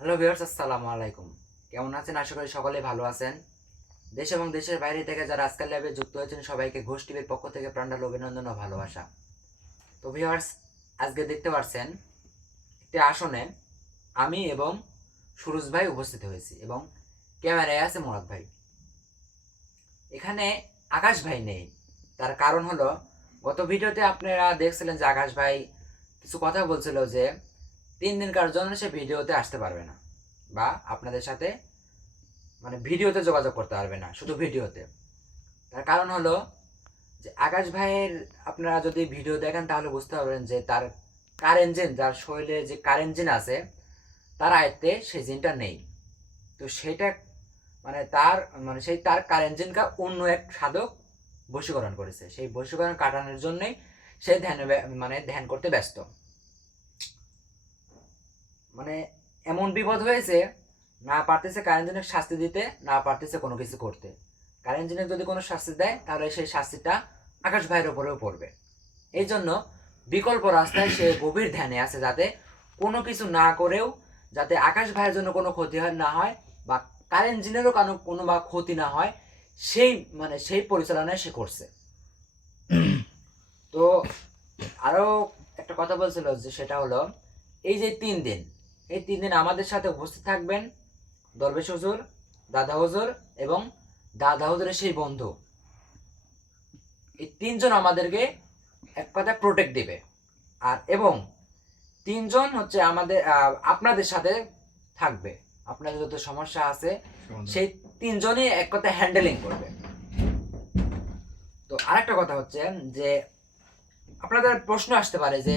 Hello viewers, আসসালামু আলাইকুম। কেমন আছেন? আশা করি সকলে ভালো আছেন। দেশ এবং দেশের বাইরে থেকে যারা আজকাল ল্যাবে যুক্ত হয়েছেন, সবাইকে ঘোষ টিভির পক্ষ থেকে প্রাণাল অভিনন্দন ও ভালোবাসা। তো ভিউয়ার্স, আজকে দেখতে পাচ্ছেন একটি আসনে আমি এবং সুরজ ভাই উপস্থিত হয়েছি এবং ক্যামেরায় আছে মোরাদ ভাই। এখানে আকাশ ভাই নেই। তার কারণ হলো, গত ভিডিওতে আপনারা দেখছিলেন যে আকাশ ভাই কিছু কথা বলছিল যে তিন দিনকার জন্য সে ভিডিওতে আসতে পারবে না বা আপনাদের সাথে মানে ভিডিওতে যোগাযোগ করতে পারবে না, শুধু ভিডিওতে। তার কারণ হলো যে আকাশ ভাইয়ের আপনারা যদি ভিডিও দেখেন তাহলে বুঝতে পারবেন যে তার কার ইঞ্জিন যার শরীরে যে কার ইঞ্জিন আছে, তার আয়ত্তে সেই জিনটা নেই। তো সেটা মানে তার মানে সেই তার কার ইঞ্জিনকে অন্য এক সাধক বশীকরণ করেছে। সেই বশীকরণ কাটানোর জন্যই সে ধ্যান মানে ধ্যান করতে ব্যস্ত। মানে এমন বিপদ হয়েছে, না পারতেছে কারেন্টিনের শাস্তি দিতে, না পারতেছে কোনো কিছু করতে। কারেন্টিনের যদি কোনো শাস্তি দেয়, তাহলে সেই শাস্তিটা আকাশ ভাইয়ের ওপরেও পড়বে। এই জন্য বিকল্প রাস্তায় সে গভীর ধ্যানে আছে যাতে কোনো কিছু না করেও যাতে আকাশ ভাইয়ের জন্য কোনো ক্ষতি না হয় বা কারেন্ট জিনেরও কোনো কোনো বা ক্ষতি না হয়, সেই মানে সেই পরিচালনায় সে করছে। তো আরও একটা কথা বলছিল যে সেটা হলো, এই যে তিন দিন এই তিন দিন আমাদের সাথে উপস্থিত থাকবেন দরবেশ হুজুর দাদা হুজুর এবং দাদা হুজুরের সেই বন্ধু। এই তিনজন আমাদেরকে এক কথায় প্রোটেক্ট দিবে। আর এবং তিনজন হচ্ছে আমাদের আপনাদের সাথে থাকবে। আপনাদের যত সমস্যা আছে সেই তিনজনই এক কথায় হ্যান্ডেলিং করবে। তো আরেকটা কথা হচ্ছে যে আপনাদের প্রশ্ন আসতে পারে যে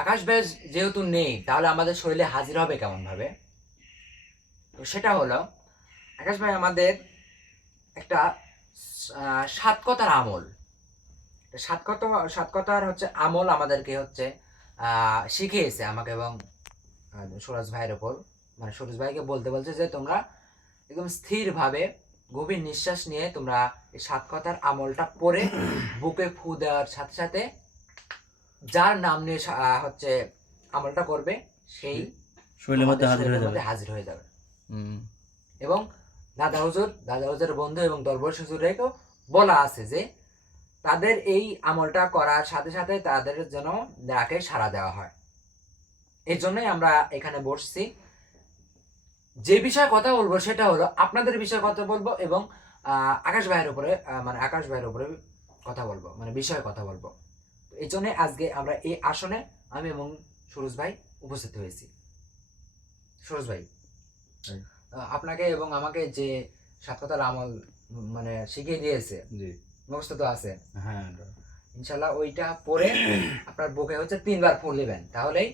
আকাশ ব্যাস যেহেতু নেই, তাহলে আমাদের শরীরে হাজির হবে কেমন ভাবে তো সেটা হলো, আকাশ ভাই আমাদের একটা সাত কথার আমল। সাত কথা সাত কথার হচ্ছে আমল আমাদেরকে হচ্ছে শিখিয়েছে আমাকে এবং সুরজ ভাইয়ের ওপর। মানে সুরজ ভাইকে বলতে বলছে যে, তোমরা একদম স্থিরভাবে গভীর নিঃশ্বাস নিয়ে তোমরা এই সাত কথার আমলটা পরে বুকে ফু দেওয়ার সাথে সাথে যার নাম নিয়ে হচ্ছে আমলটা করবে সেই শরীরের মধ্যে হাজির হয়ে যাবে। হাজির হয়ে যাবে। এবং দাদা হুজুর দাদা হুজুরের বন্ধু এবং দরবার হুজুরেকেও বলা আছে যে তাদের এই আমলটা করার সাথে সাথে তাদের যেন ডাকে সাড়া দেওয়া হয়। এই জন্যই আমরা এখানে বসছি। যে বিষয়ে কথা বলব সেটা হলো আপনাদের বিষয়ে কথা বলব এবং আহ, আকাশ ভাইয়ের উপরে মানে আকাশ ভাইয়ের উপরে কথা বলব মানে বিষয়ে কথা বলব। এই জন্য আজকে আমরা এই আসনে আমি এবং সুরজ ভাই উপস্থিত হয়েছি। সুরজ ভাই আপনাকে এবং আমাকে যে সাত কথার আমল মানে শিখিয়ে দিয়েছে মুখস্থ তো আছে। হ্যাঁ। ইনশাল্লাহ ওইটা পরে আপনার বুকে হচ্ছে তিনবার ফুল নেবেন তাহলেই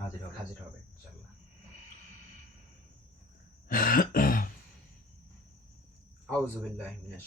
হাজির হবে। হাজির হবে ইনশাল্লাহ। আউযু বিল্লাহি মিনাশ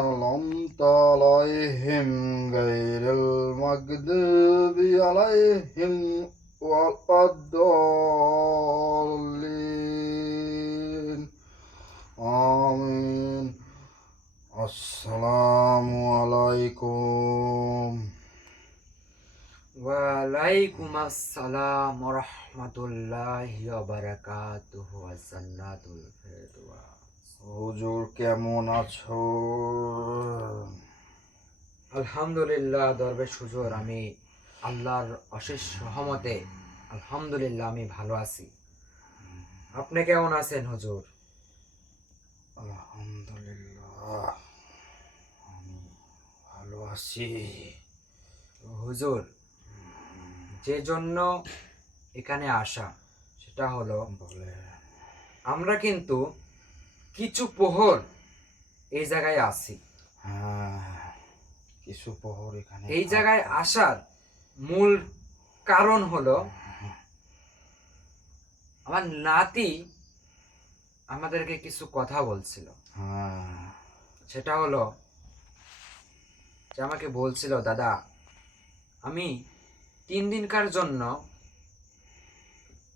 أنعمت عليهم غير المغضوب عليهم ولا الضالين آمين. السلام عليكم. ওয়ালাইকুম ওয়ালাইকুম আসসালাম রহমতুল্লাহ বারাকাতুহু জান্নাতুল ফেরদৌস হুজুর কেমন আছো? আলহামদুলিল্লাহ দরবেশ হুজুর আমি আল্লাহর অশেষ রহমতে আলহামদুলিল্লাহ আমি ভালো আছি। আপনি কেমন আছেন হুজুর? আলহামদুলিল্লাহ আমি ভালো আছি। হুজুর যে জন্য এখানে আসা সেটা হলো আমরা কিন্তু কিছু পোহর এই জায়গায় আছি। হ্যাঁ কিছু প্রহর এখানে এই জায়গায় আসার মূল কারণ হলো আমার নাতি আমাদেরকে কিছু কথা বলছিল। হ্যাঁ। সেটা হলো যে আমাকে বলছিল দাদা আমি তিন দিনকার জন্য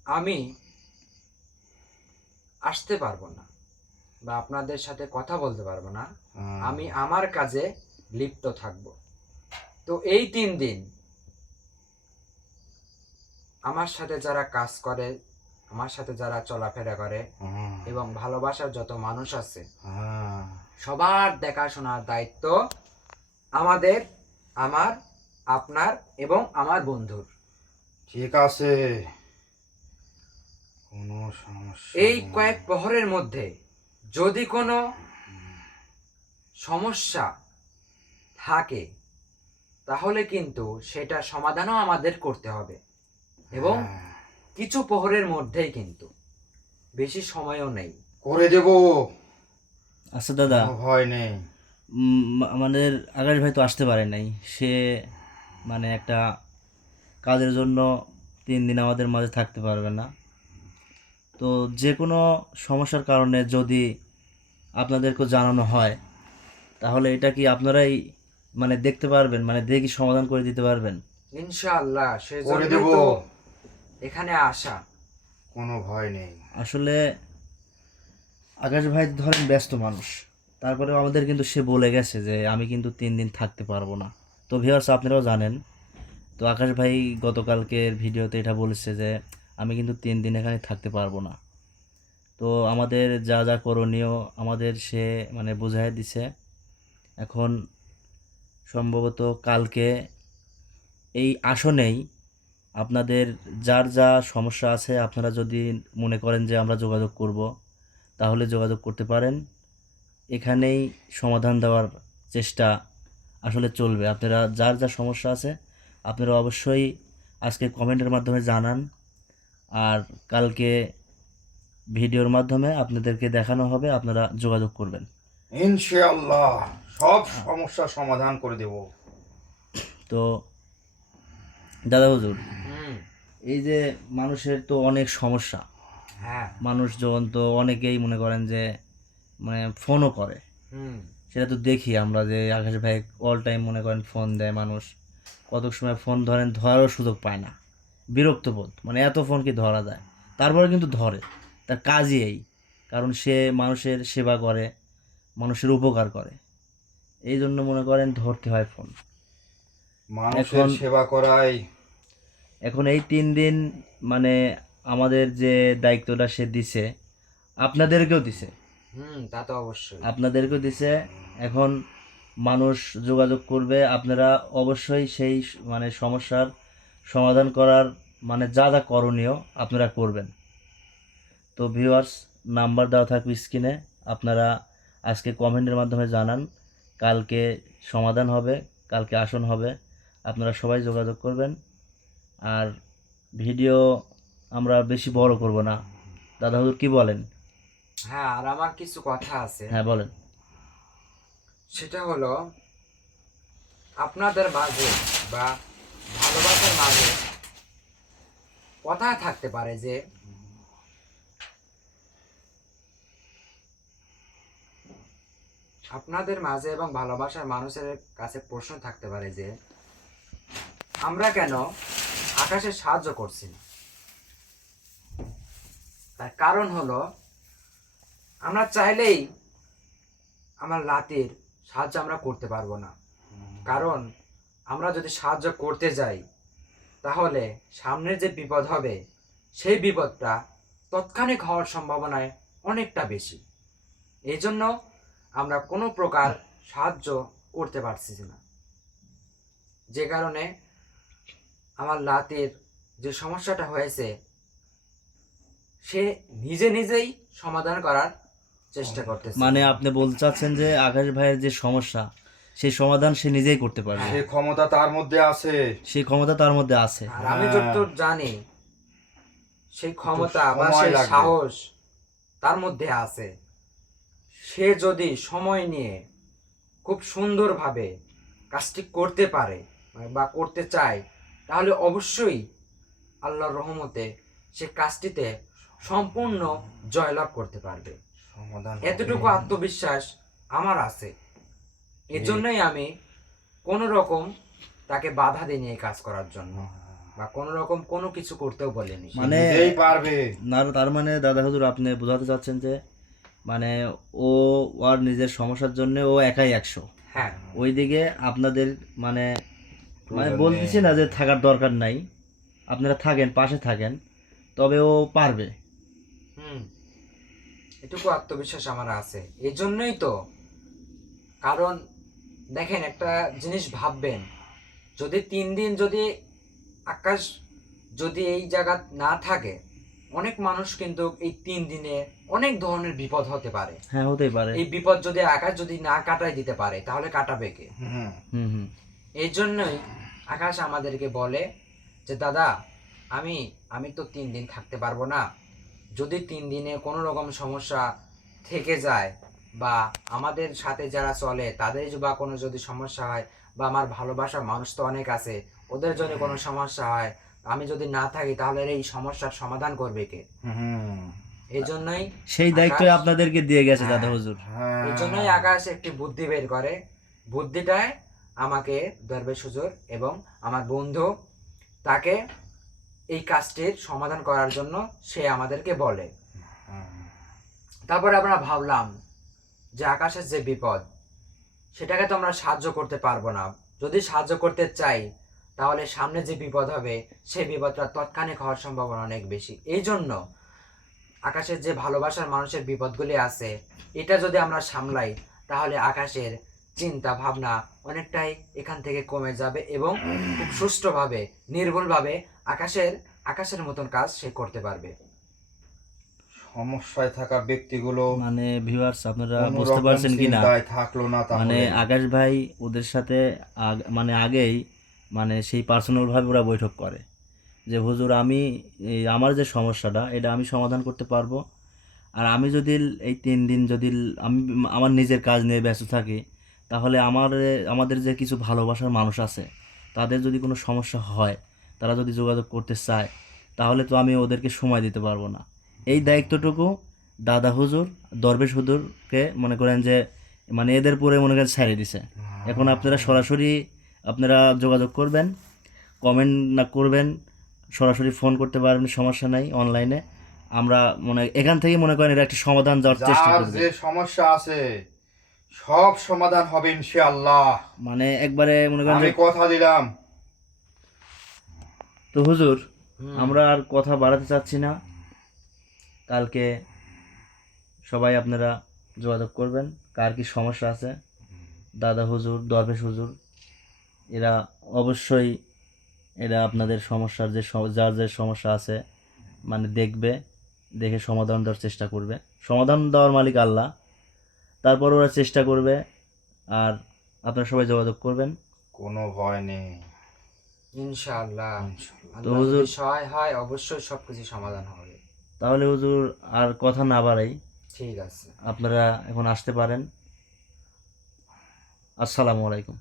আমি আসতে পারব না বা আপনাদের সাথে কথা বলতে পারব না। আমি আমার কাজে লিপ্ত থাকব। তো এই তিন দিন আমার সাথে যারা কাজ করে আমার সাথে যারা চলাফেরা করে এবং ভালোবাসার যত মানুষ আছে সবার দেখাশোনার দায়িত্ব আমাদের আমার আপনার এবং আমার বন্ধুর। ঠিক আছে। কোনো সমস্যা এই কয়েক প্রহরের মধ্যে যদি কোনো সমস্যা থাকে তাহলে কিন্তু সেটা সমাধানও আমাদের করতে হবে। এবং হ্যাঁ, কিছু প্রহরের মধ্যেই কিন্তু বেশি সময়ও নেই। করে দেব। আচ্ছা দাদা ভয় নেই। আমাদের আকাশ ভাই তো আসতে পারে নাই। সে মানে একটা কাজের জন্য তিন দিন আমাদের মাঝে থাকতে পারবে না। তো যে কোনো সমস্যার কারণে যদি আপনাদেরকে জানানো হয় তাহলে এটা কি আপনারাই মানে দেখতে পারবেন? মানে দেখি সমাধান করে দিতে পারবেন? ইনশাআল্লাহ সে করে দেব। এখানে আসা। কোনো ভয় নেই। আসলে আকাশ ভাই ধরেন ব্যস্ত মানুষ তারপরেও আমাদের কিন্তু সে বলে গেছে যে আমি কিন্তু তিন দিন থাকতে পারব না। তো ভিউয়ার্স আপনারাও জানেন। তো আকাশ ভাই গতকালকের ভিডিওতে এটা বলেছে যে, আমি কিন্তু তিন দিন এখানে থাকতে পারব না। তো আমাদের যা যা করণীয়, আমাদের সে মানে বোঝাই দিছে। এখন সম্ভবত কালকে এই আসনেই আপনাদের যার যা সমস্যা আছে, আপনারা যদি মনে করেন যে আমরা যোগাযোগ করব, তাহলে যোগাযোগ করতে পারেন। এখানেই সমাধান দেওয়ার চেষ্টা আসলে চলবে। আপনারা যার যা সমস্যা আছে আপনারা অবশ্যই আজকে কমেন্টের মাধ্যমে জানান। আর কালকে ভিডিওর মাধ্যমে আপনাদেরকে দেখানো হবে আপনারা যোগাযোগ করবেন। ইনশাআল্লাহ সব সমস্যার সমাধান করে দেব। তো দাদা হুজুর এই যে মানুষের তো অনেক সমস্যা। হ্যাঁ। মানুষজন তো অনেকেই মনে করেন যে মানে ফোনও করে। হুম। সেটা তো দেখি আমরা যে আকাশ ভাই অল টাইম মনে করেন ফোন দেয় মানুষ। কত সময় ফোন ধরেন ধরারও সুযোগ পায় না। বিরক্ত বোধ মানে এত ফোন কি ধরা যায়? তারপরে কিন্তু ধরে। তার কাজই এই। কারণ সে মানুষের সেবা করে মানুষের উপকার করে। এই জন্য মনে করেন ধরতে হয় ফোন মানুষের এখন- সেবা করাই। এখন এই তিন দিন মানে আমাদের যে দায়িত্বটা সে দিছে আপনাদেরকেও দিছে। হুম তা তো অবশ্যই। আপনাদেরকেও দিছে। এখন মানুষ যোগাযোগ করবে আপনারা অবশ্যই সেই মানে সমস্যার সমাধান করার মানে যা যা করণীয় আপনারা করবেন। তো ভিউয়ার্স নাম্বার দেওয়া থাকবে স্ক্রিনে আপনারা আজকে কমেন্টের মাধ্যমে জানান কালকে সমাধান হবে কালকে আসন হবে। আপনারা সবাই যোগাযোগ করবেন। আর ভিডিও আমরা বেশি বড় করব না। দাদা হুজুর কি বলেন? হ্যাঁ আর আমার কিছু কথা আছে। হ্যাঁ বলেন। সেটা হলো আপনাদের মাঝে বা ভালোবাসার মাঝে কথা থাকতে পারে যে আপনাদের মাঝে এবং ভালোবাসার মানুষের কাছে প্রশ্ন থাকতে পারে যে আমরা কেন আকাশে সাহায্য করছি না? তার কারণ হলো আমরা চাইলেই আমার লাতির সাহায্য আমরা করতে পারব না। কারণ আমরা যদি সাহায্য করতে যাই, তাহলে সামনের যে বিপদ হবে, সেই বিপদটা তৎক্ষণিক হওয়ার সম্ভাবনায় অনেকটা বেশি। এই জন্য আমরা কোনো প্রকার সাহায্য করতে পারছি না। যে কারণে আমার লাতের যে সমস্যাটা হয়েছে, সে নিজে নিজেই সমাধান করার চেষ্টা করতেছে। মানে আপনি বলতে চাচ্ছেন যে আকাশ ভাইয়ের যে সমস্যা সেই সমাধান সে নিজেই করতে পারবে। সে ক্ষমতা তার মধ্যে আছে। সেই ক্ষমতা তার মধ্যে আছে। আর আমি হ্যাঁ। যতদূর জানি সেই ক্ষমতা বা সেই সাহস তার মধ্যে আছে। সে যদি সময় নিয়ে খুব সুন্দরভাবে কাজটি করতে পারে বা করতে চায় তাহলে অবশ্যই আল্লাহর রহমতে সে কাজটিতে সম্পূর্ণ জয়লাভ করতে পারবে। এতটুকু আত্মবিশ্বাস আমার আছে। এজন্যই আমি কোনো রকম তাকে বাধা দিইনি এই কাজ করার জন্য। বা কোনো রকম কোনো কিছু করতেও বলিনি। মানে- নিজেই পারবে। না তার মানে দাদা হুজুর আপনি বোঝাতে চাচ্ছেন যে মানে ও ওর নিজের সমস্যার জন্য ও একাই একশো। হ্যাঁ। ওইদিকে আপনাদের মানে মানে বলতেছি না যে থাকার দরকার নাই। আপনারা থাকেন পাশে থাকেন তবে ও পারবে। এটুকু আত্মবিশ্বাস আমার আছে। এই জন্যই তো কারণ দেখেন একটা জিনিস ভাববেন যদি তিন দিন যদি আকাশ যদি এই জায়গা না থাকে অনেক মানুষ কিন্তু এই তিন দিনে অনেক ধরনের বিপদ হতে পারে। হ্যাঁ হতেই পারে। এই বিপদ যদি আকাশ যদি না কাটাই দিতে পারে তাহলে কাটাবে কে? হুম। হুম হুম। এই জন্যই আকাশ আমাদেরকে বলে যে দাদা আমি আমি তো তিন দিন থাকতে পারব না। যদি তিন দিনে কোনো রকম সমস্যা থেকে যায় বা আমাদের সাথে যারা চলে তাদের বা কোনো যদি সমস্যা হয় বা আমার ভালোবাসার মানুষ তো অনেক আছে ওদের যদি কোনো সমস্যা হয় আমি যদি না থাকি তাহলে এই সমস্যার সমাধান করবে কে হুম। এই জন্যই সেই দায়িত্বই আকাশ- আপনাদেরকে দিয়ে গেছে হ্যাঁ। দাদা হুজুর হ্যাঁ। এই জন্যই আকাশ একটি বুদ্ধি বের করে বুদ্ধিটায় আমাকে দরবেশ হুজুর এবং আমার বন্ধু তাকে এই কাজটির সমাধান করার জন্য সে আমাদেরকে বলে। তারপরে আমরা ভাবলাম যে আকাশের যে বিপদ, সেটাকে তো আমরা সাহায্য করতে পারব না যদি সাহায্য করতে চাই, তাহলে সামনে যে বিপদ হবে, সেই বিপদটা তৎক্ষণিক হওয়ার সম্ভাবনা অনেক বেশি এই জন্য আকাশের যে ভালোবাসার মানুষের বিপদগুলি আছে, এটা যদি আমরা সামলাই, তাহলে আকাশের চিন্তা ভাবনা অনেকটাই এখান থেকে কমে যাবে এবং খুব সুষ্ঠুভাবে, নির্ভুলভাবে আকাশের আকাশের মতন কাজ সে করতে পারবে। সমস্যায় থাকা ব্যক্তিগুলো মানে ভিউয়ার্স আপনারা বুঝতে পারছেন কি না থাকল না মানে আকাশ ভাই ওদের সাথে মানে আগেই মানে সেই পার্সোনালভাবে ওরা বৈঠক করে। যে হুজুর আমি আমার যে সমস্যাটা এটা আমি সমাধান করতে পারব। আর আমি যদি এই তিন দিন যদি আমি আমার নিজের কাজ নিয়ে ব্যস্ত থাকি তাহলে আমার আমাদের যে কিছু ভালোবাসার মানুষ আছে তাদের যদি কোনো সমস্যা হয় তারা যদি যোগাযোগ করতে চায় তাহলে তো আমি ওদেরকে সময় দিতে পারব না। এই দায়িত্বটুকু দাদা হুজুর দরবেশ হুজুরকে মনে করেন যে মানে এদের পরে মনে করেন ছাড়িয়ে দিছে। এখন আপনারা সরাসরি আপনারা যোগাযোগ করবেন কমেন্ট না করবেন সরাসরি ফোন করতে পারবেন সমস্যা নাই অনলাইনে আমরা মনে এখান থেকে মনে করেন এটা একটা সমাধান যাওয়ার চেষ্টা যার যে সমস্যা আছে সব সমাধান হবে ইনশাআল্লাহ। মানে একবারে মনে করেন আমি কথা দিলাম। তো হুজুর আমরা আর কথা বাড়াতে চাচ্ছি না। কালকে সবাই আপনারা যোগাযোগ করবেন কার কি সমস্যা আছে। দাদা হুজুর দরবেশ হুজুর এরা অবশ্যই এরা আপনাদের সমস্যার যে যার যে সমস্যা আছে মানে দেখবে দেখে সমাধান দেওয়ার চেষ্টা করবে। সমাধান দেওয়ার মালিক আল্লাহ। তারপর ওরা চেষ্টা করবে আর আপনারা সবাই যোগাযোগ করবেন। কোনো ভয় নেই। ইনশাআল্লাহ। ইনশাআল্লাহ। আল্লাহ হুজুর- সহায় হয় অবশ্যই সবকিছু সমাধান হবে। তাহলে হুজুর আর কথা না বাড়াই। ঠিক আছে। আপনারা এখন আসতে পারেন। আসসালামু আলাইকুম।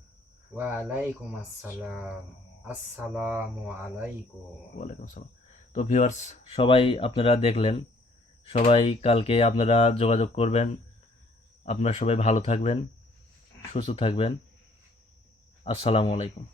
ওয়ালাইকুম আসসালাম। আসসালামু আলাইকুম। ওয়ালাইকুম আসসালাম। তো ভিউয়ার্স সবাই আপনারা দেখলেন। সবাই কালকে আপনারা যোগাযোগ করবেন। আপনারা সবাই ভালো থাকবেন সুস্থ থাকবেন। আসসালামু আলাইকুম।